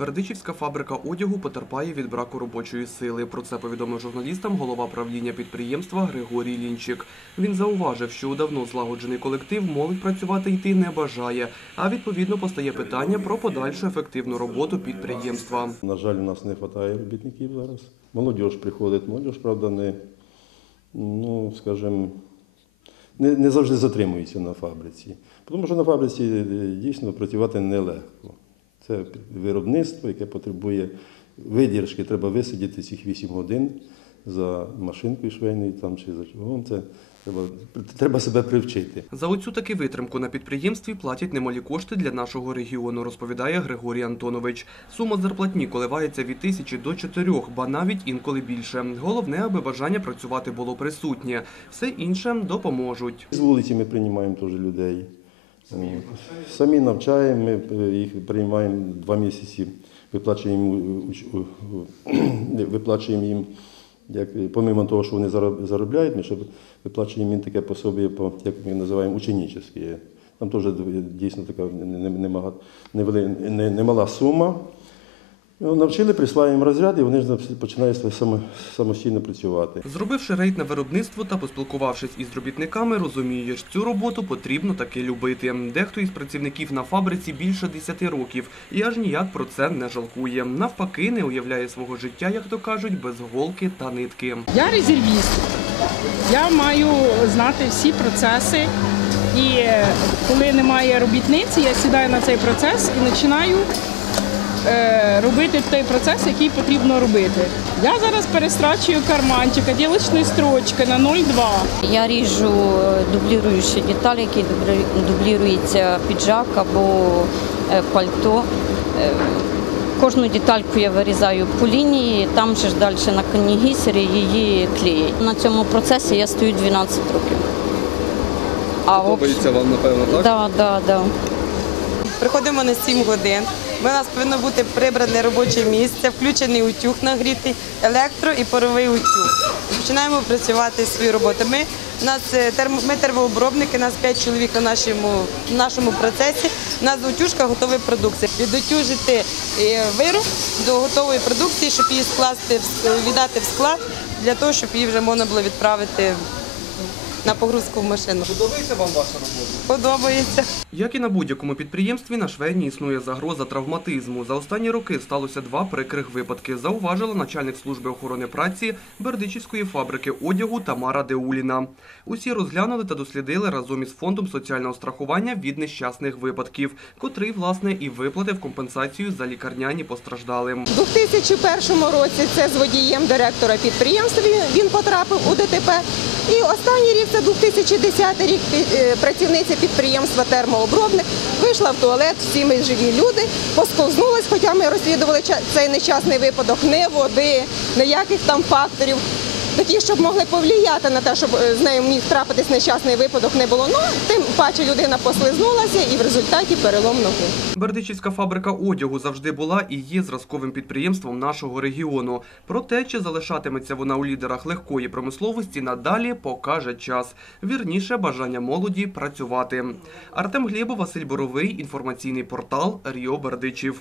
Бердичівська фабрика одягу потерпає від браку робочої сили. Про це повідомив журналістам голова правління підприємства Григорій Лінчик. Він зауважив, що у давно злагоджений колектив молодь працювати йти не бажає, а відповідно постає питання про подальшу ефективну роботу підприємства. На жаль, у нас не вистачає робітників зараз. Молодь приходить, молодь, правда, не, ну, скажімо, не, не завжди затримується на фабриці. Тому що на фабриці е, дійсно працювати нелегко. Це виробництво, яке потребує видержки. Треба висидіти цих 8 годин за машинкою швейною там, чи за чого. Це треба, треба себе привчити. За оцю таки витримку на підприємстві платять немалі кошти для нашого регіону, розповідає Григорій Антонович. Сума зарплатні коливається від тисячі до чотирьох, ба навіть інколи більше. Головне, аби бажання працювати було присутнє. Все інше допоможуть. З вулиці ми приймаємо теж людей. Е, Самі навчаємо, ми е, їх приймаємо два місяці, виплачуємо, у- у- виплачуємо їм, як, е, помимо того, що вони заробляють, ми ще виплачуємо їм таке пособі, по, як ми називаємо, ученічське. Там теж дійсно така немала сума. Ну, Навчили, прислали їм розряд, і вони ж починають само- самостійно працювати. Зробивши рейд на виробництво та поспілкувавшись із робітниками, розумієш, цю роботу потрібно таки любити. Дехто із працівників на фабриці більше 10 років і аж ніяк про це не жалкує. Навпаки, не уявляє свого життя, як то кажуть, без голки та нитки. Я резервіст. Я маю знати всі процеси. І е, коли немає робітниці, я сідаю на цей процес і починаю робити той процес, який потрібно робити. Я зараз перестрачую карманчик, ділочної строчки на 0,2. Я ріжу е, дубліруючі деталі, які дублі- дублірується піджак або е, пальто. Е, Кожну детальку я вирізаю по лінії, там же ж далі на канігісері її клеять. На цьому процесі я стою 12 років. А Подобається вам, напевно, так? Так, так, так. Приходимо на 7 годин. У нас повинно бути прибране робоче місце, включений утюг нагрітий, електро і паровий утюг. Починаємо працювати свою роботу. Ми, у нас е, ми термообробники, нас 5 чоловік на нашому, в нашому процесі. У нас утюжка готової продукції. Відутюжити е, вироб до готової продукції, щоб її скласти, віддати в склад, для того, щоб її вже можна було відправити на погрузку в машину. Подобається вам ваша робота? Подобається. Як і на будь-якому підприємстві, на швейні існує загроза травматизму. За останні роки сталося два прикрих випадки, зауважила начальник служби охорони праці Бердичівської фабрики одягу Тамара Деуліна. Усі розглянули та дослідили разом із фондом соціального страхування від нещасних випадків, котрий, власне, і виплатив компенсацію за лікарняні постраждалим. У 2001 році це з водієм директора підприємства він- він потрапив у ДТП. І останній рік, це 2010 рік, е, працівниця підприємства термообробник вийшла в туалет, всі ми живі люди, посковзнулась, хоча ми розслідували цей нещасний випадок, не води, ніяких там факторів. Такі, щоб могли повлияти на те, щоб е, з нею міг трапитись нещасний випадок, не було. Ну, тим паче людина послизнулася і в результаті перелом ноги. Бердичівська фабрика одягу завжди була і є зразковим підприємством нашого регіону. Проте, чи залишатиметься вона у лідерах легкої промисловості, надалі покаже час. Вірніше бажання молоді працювати. Артем Глєбов, Василь Боровий, інформаційний портал Ріо Бердичів.